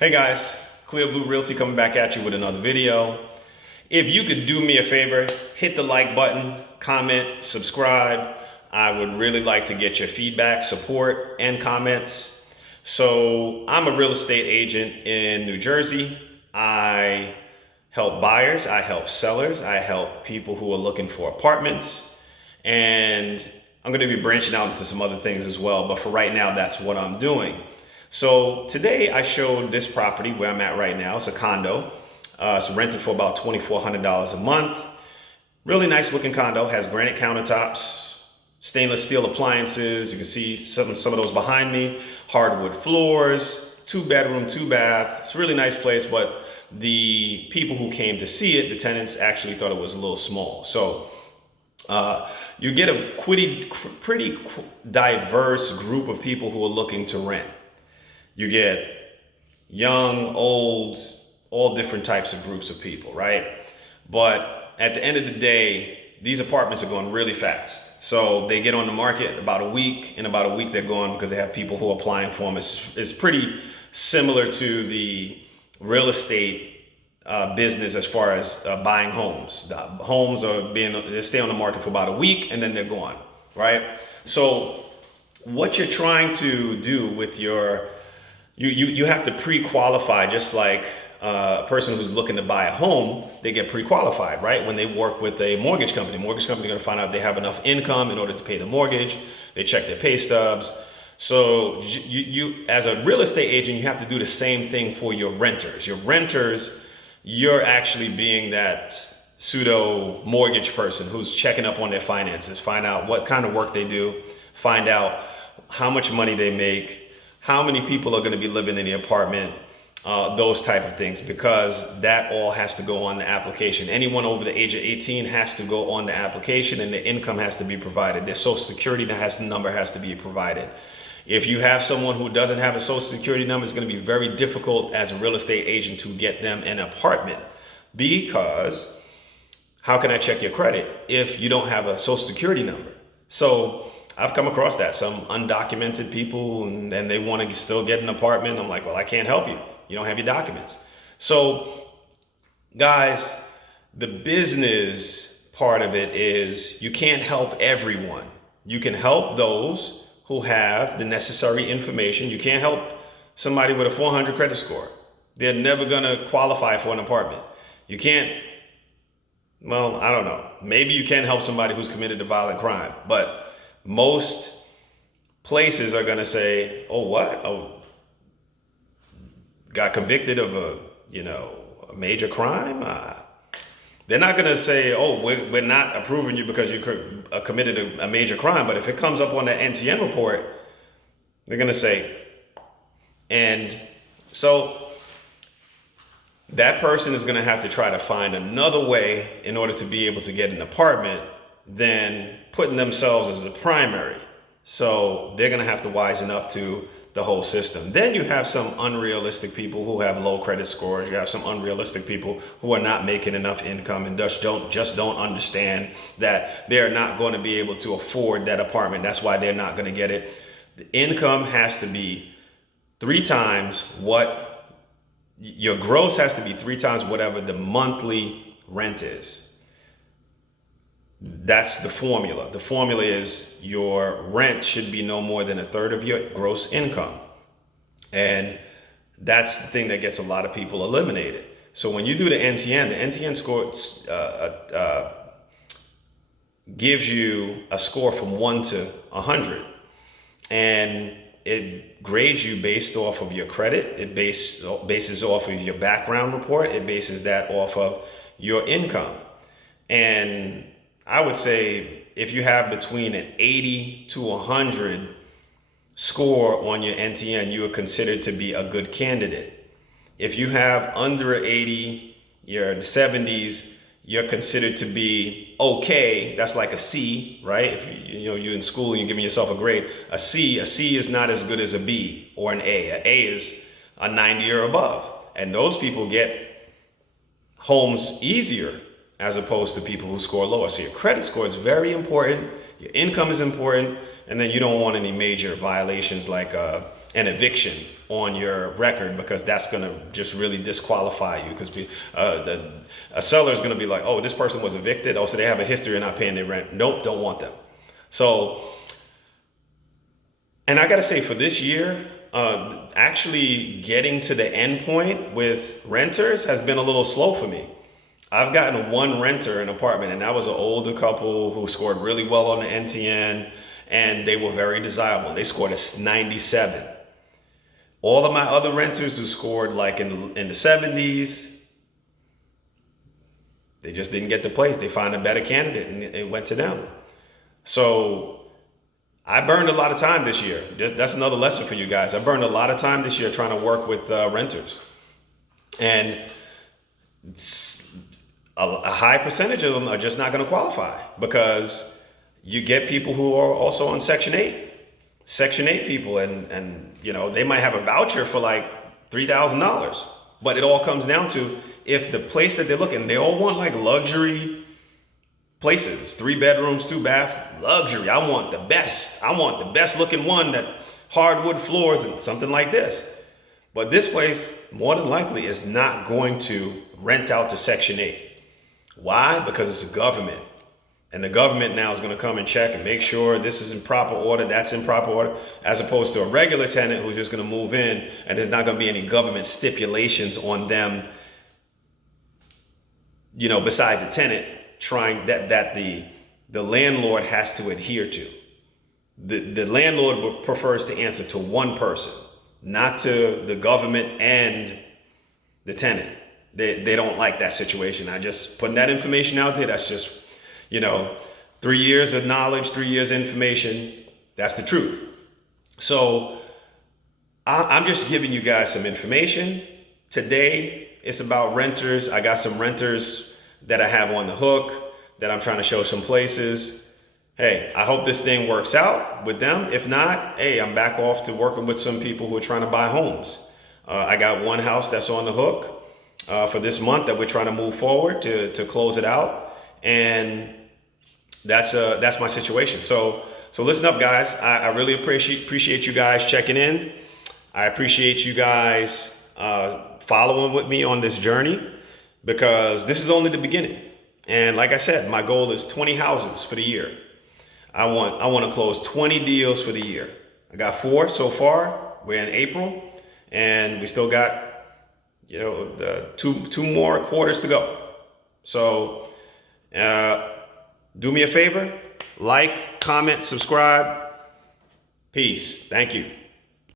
Hey guys, Clear Blue Realty coming back at you with another video. If you could do me a favor, hit the like button, comment, subscribe. I would really like to get your feedback, support, and comments. So I'm a real estate agent in New Jersey. I help buyers, I help sellers, I help people who are looking for apartments, and I'm going to be branching out into some other things as well. But for right now, that's what I'm doing. So today I showed this property where I'm at right now. It's a condo. It's rented for about $2,400 a month. Really nice looking condo. Has granite countertops, stainless steel appliances. You can see some of those behind me. Hardwood floors, 2-bedroom, 2-bath. It's a really nice place, but the people who came to see it, the tenants actually thought it was a little small. So you get a pretty diverse group of people who are looking to rent. You get young, old, all different types of groups of people, right? But at the end of the day, these apartments are going really fast. So they get on the market about a week. In about a week, they're gone because they have people who are applying for them. It's pretty similar to the real estate business as far as buying homes. The homes they stay on the market for about a week and then they're gone, right? So what you're trying to do with you have to pre-qualify, just like a person who's looking to buy a home, they get pre-qualified, right? When they work with a mortgage company, are going to find out if they have enough income in order to pay the mortgage. They check their pay stubs. So you as a real estate agent, you have to do the same thing for your renters. Your renters, you're actually being that pseudo mortgage person who's checking up on their finances, find out what kind of work they do, find out how much money they make, how many people are going to be living in the apartment, those type of things, because that all has to go on the application. Anyone over the age of 18 has to go on the application, and the income has to be provided. Their social security number has to be provided. If you have someone who doesn't have a social security number, it's going to be very difficult as a real estate agent to get them an apartment, because how can I check your credit if you don't have a social security number? So I've come across that, some undocumented people, and they want to still get an apartment. I'm like, well, I can't help you. You don't have your documents. So guys, the business part of it is you can't help everyone. You can help those who have the necessary information. You can't help somebody with a 400 credit score. They're never going to qualify for an apartment. You can't, well, I don't know. Maybe you can help somebody who's committed a violent crime, but most places are going to say, oh, what? Oh, got convicted of a major crime? They're not going to say, oh, we're not approving you because you committed a major crime. But if it comes up on the NTN report, they're going to say, and so that person is going to have to try to find another way in order to be able to get an apartment than putting themselves as the primary. So they're going to have to wisen up to the whole system. Then you have some unrealistic people who have low credit scores. You have some unrealistic people who are not making enough income and just don't understand that they're not going to be able to afford that apartment. That's why they're not going to get it. The income has to be 3 times what your gross has to be 3 times whatever the monthly rent is. That's the formula. The formula is your rent should be no more than 1/3 of your gross income. And that's the thing that gets a lot of people eliminated. So when you do the NTN score gives you a score from 1 to 100. And it grades you based off of your credit. It bases off of your background report. It bases that off of your income. And I would say if you have between an 80 to 100 score on your NTN, you are considered to be a good candidate. If you have under 80, you're in the 70s, you're considered to be okay. That's like a C, right? If you're in school and you're giving yourself a grade, a C is not as good as a B or an A. An A is a 90 or above. And those people get homes easier as opposed to people who score lower. So your credit score is very important. Your income is important. And then you don't want any major violations like an eviction on your record, because that's going to just really disqualify you, because a seller is going to be like, oh, this person was evicted. Oh, so they have a history of not paying their rent. Nope, don't want them. So, and I got to say, for this year, actually getting to the end point with renters has been a little slow for me. I've gotten one renter an apartment, and that was an older couple who scored really well on the NTN, and they were very desirable. They scored a 97. All of my other renters who scored like in the 70s, they just didn't get the place. They found a better candidate and it went to them. So I burned a lot of time this year. That's another lesson for you guys. I burned a lot of time this year trying to work with renters. And a high percentage of them are just not going to qualify, because you get people who are also on Section 8. Section 8 people, and you know, they might have a voucher for like $3,000. But it all comes down to, if the place that they're looking, they all want like luxury places, 3 bedrooms, 2 bath, luxury. I want the best. I want the best looking one, that hardwood floors and something like this. But this place, more than likely, is not going to rent out to Section 8. Why? Because it's a government. And the government now is going to come and check and make sure this is in proper order, that's in proper order, as opposed to a regular tenant who's just going to move in and there's not going to be any government stipulations on them, you know, besides the tenant trying that the landlord has to adhere to. The landlord prefers to answer to one person, not to the government and the tenant. They don't like that situation. I just putting that information out there. That's just, you know, 3 years of knowledge, 3 years of information. That's the truth. So I'm just giving you guys some information. Today, it's about renters. I got some renters that I have on the hook that I'm trying to show some places. Hey, I hope this thing works out with them. If not, hey, I'm back off to working with some people who are trying to buy homes. I got one house that's on the hook for this month that we're trying to move forward to close it out. And that's my situation. So listen up, guys. I really appreciate you guys checking in. I appreciate you guys following with me on this journey, because this is only the beginning. And like I said, my goal is 20 houses for the year. I want to close 20 deals for the year. I got 4 so far. We're in April, and we still got, you know, two more quarters to go. So do me a favor, like, comment, subscribe. Peace. Thank you.